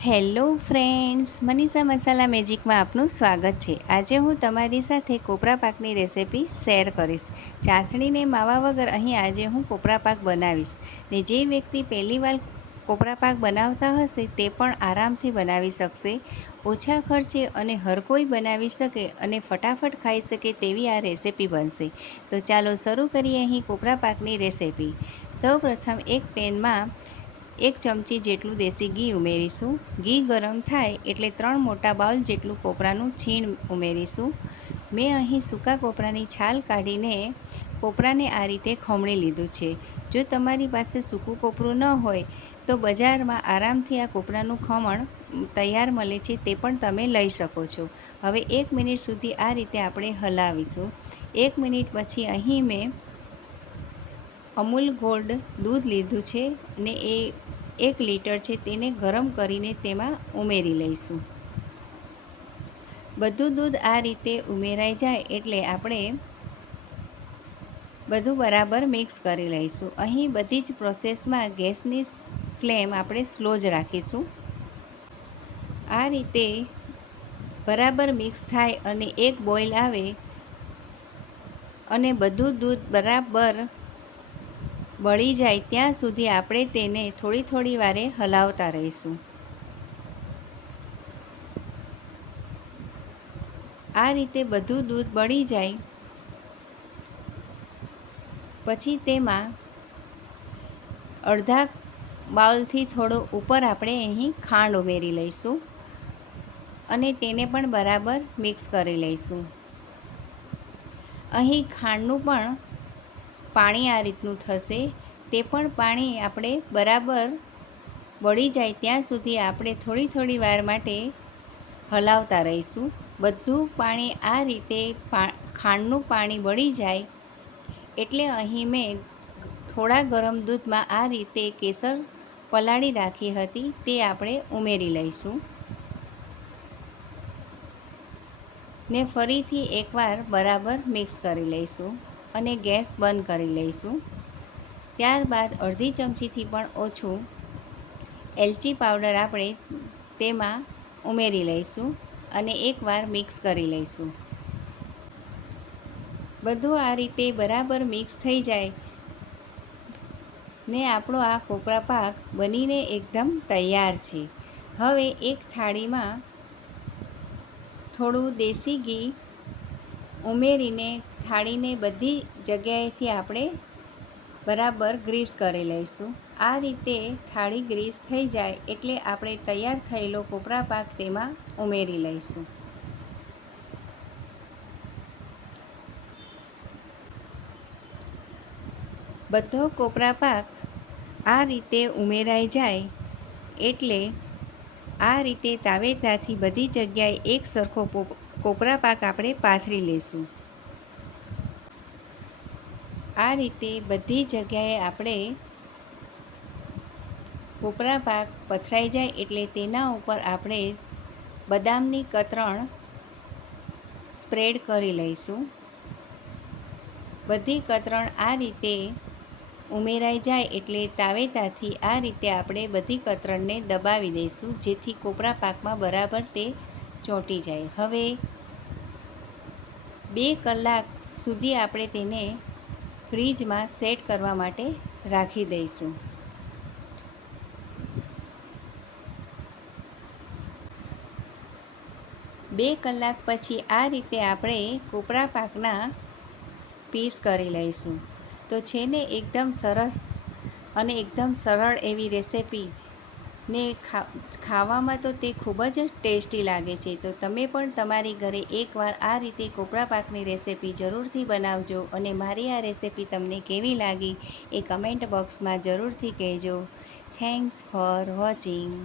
Hello friends, Manisha મસાલા મેજિકમાં આપનું સ્વાગત છે। આજે હું તમારી સાથે કોપરા પાકની રેસિપી શેર કરીશ। ચાસણીને માવા વગર અહીં આજે હું કોપરા પાક બનાવીશ ને જે વ્યક્તિ પહેલીવાર કોપરા પાક બનાવતા હશે તે પણ આરામથી બનાવી શકશે। ઓછા ખર્ચે અને હર કોઈ બનાવી શકે અને ફટાફટ ખાઈ શકે તેવી આ રેસિપી બનશે। તો ચાલો શરૂ કરીએ અહીં કોપરા પાકની રેસિપી। સૌપ્રથમ એક પેનમાં 1 ચમચી જેટલું દેશી ઘી ઉમેરીશું। ઘી ગરમ થાય એટલે 3 મોટા બાઉલ જેટલું કોપરાનું છીણ ઉમેરીશું। મેં અહીં સૂકા કોપરાની છાલ કાઢીને કોપરાને આ રીતે ખમણી લીધું છે। જો તમારી પાસે સૂકું કોપરું ન હોય તો બજારમાં આરામથી આ કોપરાનું ખમણ તૈયાર મળે છે, તે પણ તમે લઈ શકો છો। હવે 1 મિનિટ સુધી આ રીતે આપણે હલાવીશું। 1 મિનિટ પછી અહીં મેં અમૂલ ગોલ્ડ દૂધ લીધું છે અને એ 1 લીટર છે, તેને ગરમ કરીને તેમાં ઉમેરી લઈશું। બધું દૂધ આ રીતે ઉમેરાઈ જાય એટલે આપણે બધું બરાબર મિક્સ કરી લઈશું। અહીં બધી જ પ્રોસેસમાં ગેસની ફ્લેમ આપણે સ્લો જ રાખીશું। આ રીતે બરાબર મિક્સ થાય અને એક બોઇલ આવે અને બધું દૂધ બરાબર બળી જાય ત્યાં સુધી આપણે તેને થોડી વારે હલાવતા રહીશું। આ રીતે બધું દૂધ બળી જાય પછી તેમાં અડધા બાઉલથી થોડો ઉપર આપણે અહીં ખાંડ ઉમેરી લઈશું અને તેને પણ બરાબર મિક્સ કરી લઈશું। અહીં ખાંડનું પણ પાણી આ રીતનું થશે, તે પણ પાણી આપણે બરાબર બળી જાય ત્યાં સુધી આપણે થોડી વાર માટે હલાવતા રહીશું। બધું પાણી આ રીતે ખાંડનું પાણી બળી જાય એટલે અહીં મેં થોડા ગરમ દૂધમાં આ રીતે કેસર પલાળી રાખી હતી તે આપણે ઉમેરી લઈશું ને ફરીથી એકવાર બરાબર મિક્સ કરી લઈશું અને ગેસ બંધ કરી લઈશું। ત્યારબાદ અડધી ચમચીથી પણ ઓછું એલચી પાવડર આપણે તેમાં ઉમેરી લઈશું અને એકવાર મિક્સ કરી લઈશું। બધું આ રીતે બરાબર મિક્સ થઈ જાય ને આપણો આ કોપરા પાક બનીને એકદમ તૈયાર છે। હવે એક થાળીમાં થોડું દેશી ઘી ઉમેરીને થાળીને બધી જગ્યાએથી આપણે બરાબર ગ્રીસ કરી લઈશું। આ રીતે થાળી ગ્રીસ થઈ જાય એટલે આપણે તૈયાર થયેલો કોપરા પાક તેમાં ઉમેરી લઈશું। બધો કોપરા પાક આ રીતે ઉમેરાઈ જાય એટલે આ રીતે તાવેતાથી બધી જગ્યાએ એક સરખો કોપરા પાક આપણે પાથરી લઈશું। આ રીતે બધી જગ્યાએ આપણે કોપરા પાક પથરાઈ જાય એટલે તેના ઉપર આપણે બદામની કતરણ સ્પ્રેડ કરી લઈશું। બધી કતરણ આ રીતે ઉમેરાઈ જાય એટલે તાવેતાથી આ રીતે આપણે બધી કતરણને દબાવી દઈશું જેથી કોપરા પાકમાં બરાબર તે ચોંટી જાય। હવે 2 કલાક સુધી આપણે તેને ફ્રીજમાં સેટ કરવા માટે રાખી દઈશું। 2 કલાક પછી આ રીતે આપણે કોપરા પાકના પીસ કરી લઈશું। તો છે ને એકદમ સરસ અને એકદમ સરળ એવી રેસિપી ને ખાવામાં તો તે ખૂબ જ ટેસ્ટી લાગે છે। તો તમે પણ તમારી ઘરે એકવાર આ રીતે કોપરા પાકની રેસિપી જરૂરથી બનાવજો અને મારી આ રેસિપી તમને કેવી લાગી એ કમેન્ટ બોક્સમાં જરૂરથી કહેજો। Thanks for watching.